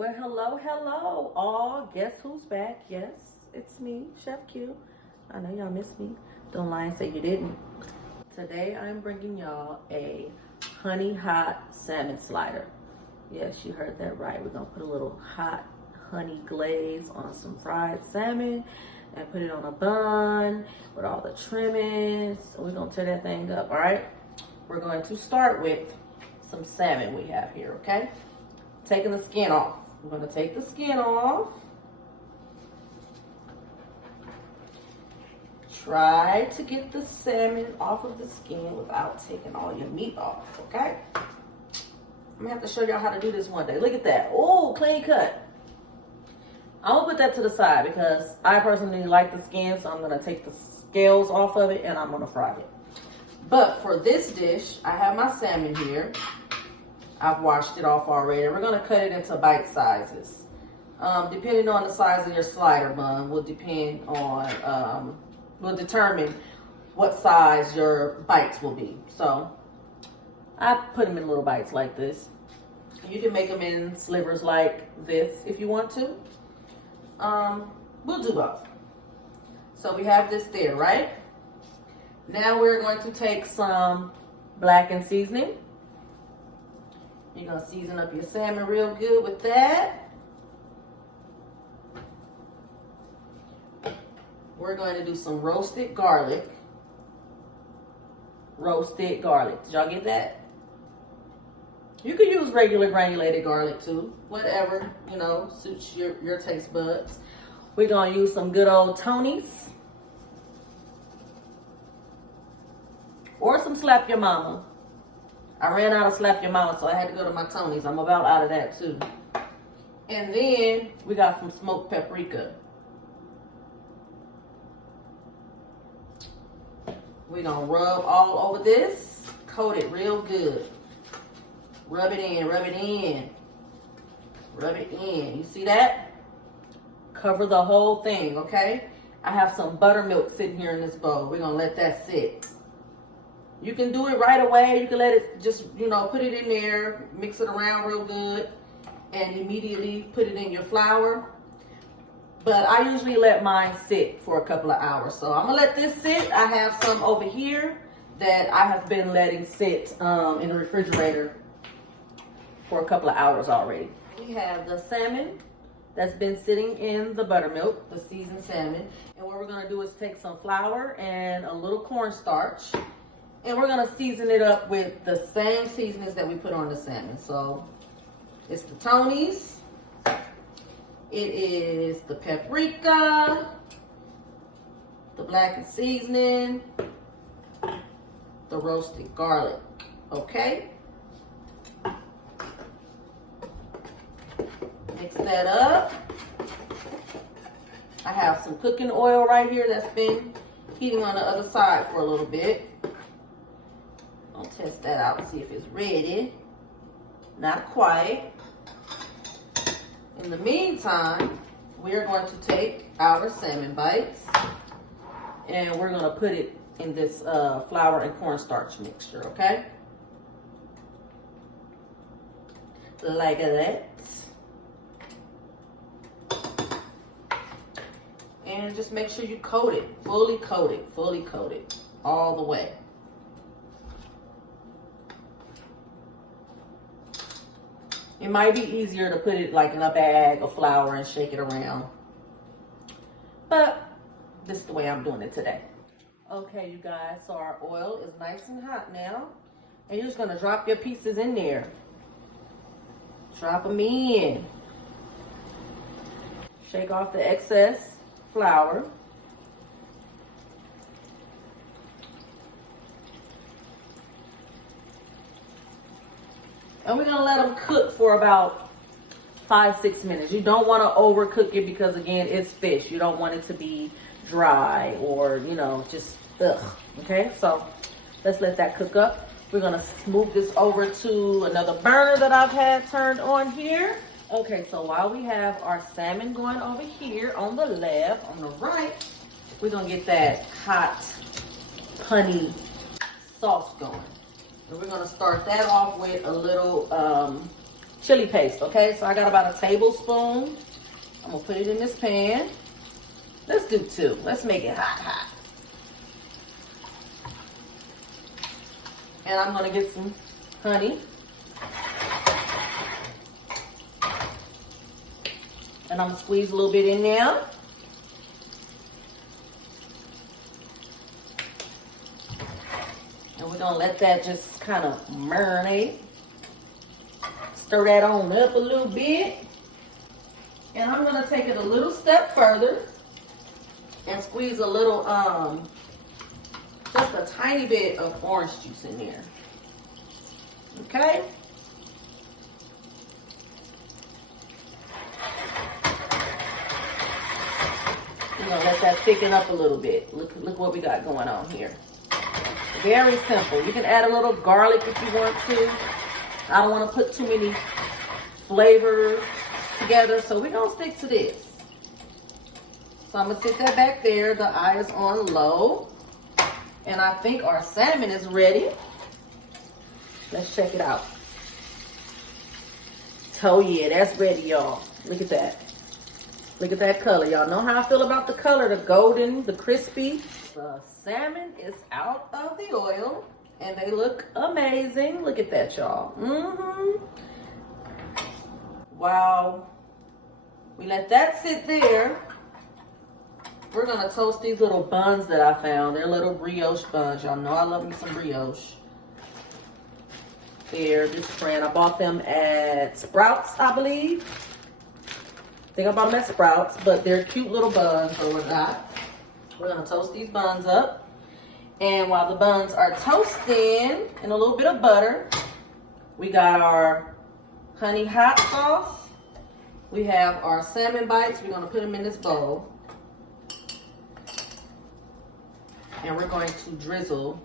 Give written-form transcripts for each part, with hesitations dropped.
Well, hello, hello, all. Guess who's back? Yes, it's me, Chef Q. I know y'all missed me. Don't lie and say you didn't. Today, I'm bringing y'all a honey hot salmon slider. Yes, you heard that right. We're gonna put a little hot honey glaze on some fried salmon and put it on a bun with all the trimmings. We're gonna tear that thing up, all right? We're going to start with some salmon we have here, okay? Taking the skin off. We're gonna take the skin off. Try to get the salmon off of the skin without taking all your meat off, okay? I'm gonna have to show y'all how to do this one day. Look at that. Oh, clean cut. I'm gonna put that to the side because I personally like the skin, so I'm gonna take the scales off of it and I'm gonna fry it. But for this dish, I have my salmon here. I've washed it off already. We're gonna cut it into bite sizes. Depending on the size of your slider bun will depend on, will determine what size your bites will be. So I put them in little bites like this. You can make them in slivers like this if you want to. We'll do both. So we have this there, right? Now we're going to take some blackened seasoning. You're gonna season up your salmon real good with that. We're going to do some roasted garlic. Roasted garlic. Did y'all get that? You could use regular granulated garlic too. Whatever, you know, suits your taste buds. We're gonna use some good old Tony's. Or some Slap Your Mama. I ran out of Slap Your Mama, so I had to go to my Tony's. I'm about out of that too. And then we got some smoked paprika. We're gonna rub all over this. Coat it real good. Rub it in, rub it in. Rub it in. You see that? Cover the whole thing, okay? I have some buttermilk sitting here in this bowl. We're gonna let that sit. You can do it right away. You can let it just, you know, put it in there, mix it around real good, and immediately put it in your flour. But I usually let mine sit for a couple of hours. So I'm gonna let this sit. I have some over here that I have been letting sit in the refrigerator for a couple of hours already. We have the salmon that's been sitting in the buttermilk, the seasoned salmon. And what we're gonna do is take some flour and a little cornstarch. And we're gonna season it up with the same seasonings that we put on the salmon. So it's the Tony's, it is the paprika, the blackened seasoning, the roasted garlic, okay? Mix that up. I have some cooking oil right here that's been heating on the other side for a little bit. I'll test that out and see if it's ready. Not quite. In the meantime, we're going to take our salmon bites and we're going to put it in this flour and cornstarch mixture, okay? Like that. And just make sure you coat it, fully coat it all the way. It might be easier to put it like in a bag of flour and shake it around. But this is the way I'm doing it today. Okay, you guys, so our oil is nice and hot now. And you're just gonna drop your pieces in there. Drop them in. Shake off the excess flour. And we're gonna let them cook for about 5-6 minutes. You don't wanna overcook it because again, it's fish. You don't want it to be dry or, you know, just ugh, okay? So let's let that cook up. We're gonna move this over to another burner that I've had turned on here. Okay, so while we have our salmon going over here on the left, on the right, we're gonna get that hot honey sauce going. And we're gonna start that off with a little chili paste, okay? So I got about a tablespoon. I'm gonna put it in this pan. Let's do 2. Let's make it hot, hot. And I'm gonna get some honey. And I'm gonna squeeze a little bit in there. And we're gonna let that just kind of marinate. Stir that on up a little bit. And I'm gonna take it a little step further and squeeze a little, just a tiny bit of orange juice in there. Okay? We're gonna let that thicken up a little bit. Look what we got going on here. Very simple. You can add a little garlic if you want to. I don't want to put too many flavors together, so we're gonna stick to this. So I'm gonna sit that back there. The eye is on low. And I think our salmon is ready. Let's check it out. Oh yeah, that's ready, y'all. Look at that. Look at that color. Y'all know how I feel about the color, the golden, the crispy. The salmon is out of the oil and they look amazing. Look at that, y'all. Wow. We let that sit there. We're gonna toast these little buns that I found. They're little brioche buns. Y'all know I love me some brioche. They're this brand. I bought them at Sprouts, I believe. I think I bought them at Sprouts, but they're cute little buns or whatnot. We're gonna toast these buns up. And while the buns are toasting in a little bit of butter, we got our honey hot sauce. We have our salmon bites. We're gonna put them in this bowl. And we're going to drizzle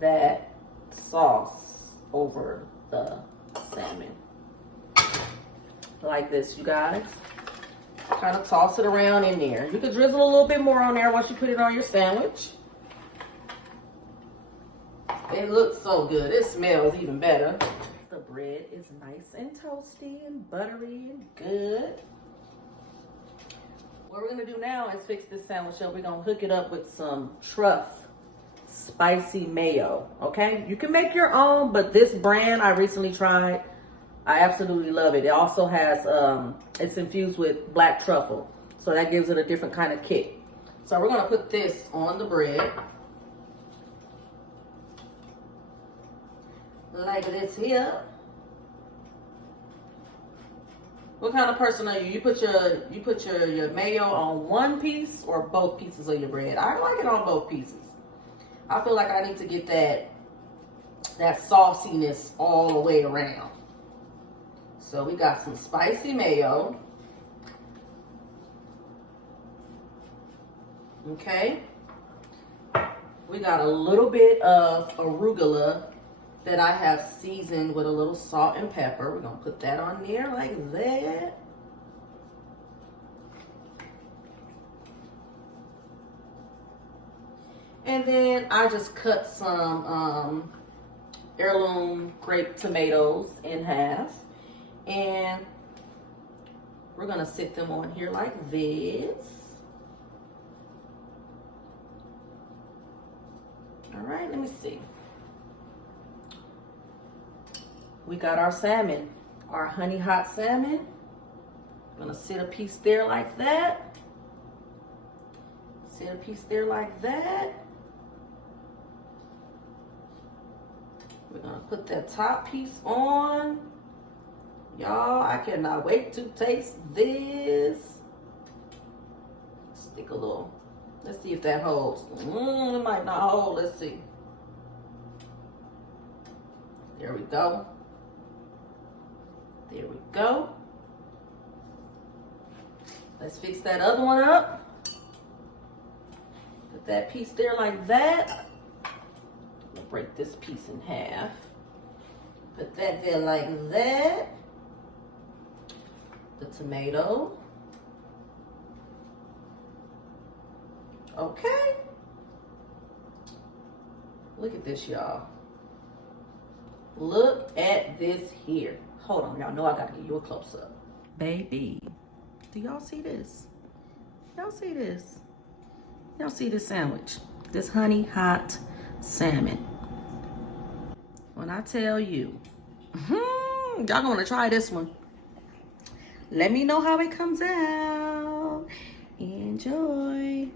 that sauce over the salmon. Like this, you guys. Kind of toss it around in there. You can drizzle a little bit more on there once you put it on your sandwich. It looks so good. It smells even better. The bread is nice and toasty and buttery and good. What we're gonna do now is fix this sandwich up. We're gonna hook it up with some truff spicy mayo, okay? You can make your own, but this brand I recently tried, I absolutely love it. It also has, it's infused with black truffle, so that gives it a different kind of kick. So we're gonna put this on the bread. Like this here. What kind of person are you? You put your mayo on one piece or both pieces of your bread? I like it on both pieces. I feel like I need to get that sauciness all the way around. So we got some spicy mayo. Okay. We got a little bit of arugula that I have seasoned with a little salt and pepper. We're gonna put that on there like that. And then I just cut some heirloom grape tomatoes in half. And we're gonna sit them on here like this. All right, let me see. We got our salmon, our honey hot salmon. I'm gonna sit a piece there like that. Sit a piece there like that. We're gonna put that top piece on. Y'all, I cannot wait to taste this. Stick a little. Let's see if that holds. It might not hold. Let's see. There we go. There we go. Let's fix that other one up. Put that piece there like that. We'll break this piece in half. Put that there like that. The tomato. Okay. Look at this, y'all. Look at this here. Hold on, y'all know I gotta give you a close up. Baby, do y'all see this? Y'all see this? Y'all see this sandwich? This honey hot salmon. When I tell you, y'all gonna try this one. Let me know how it comes out. Enjoy.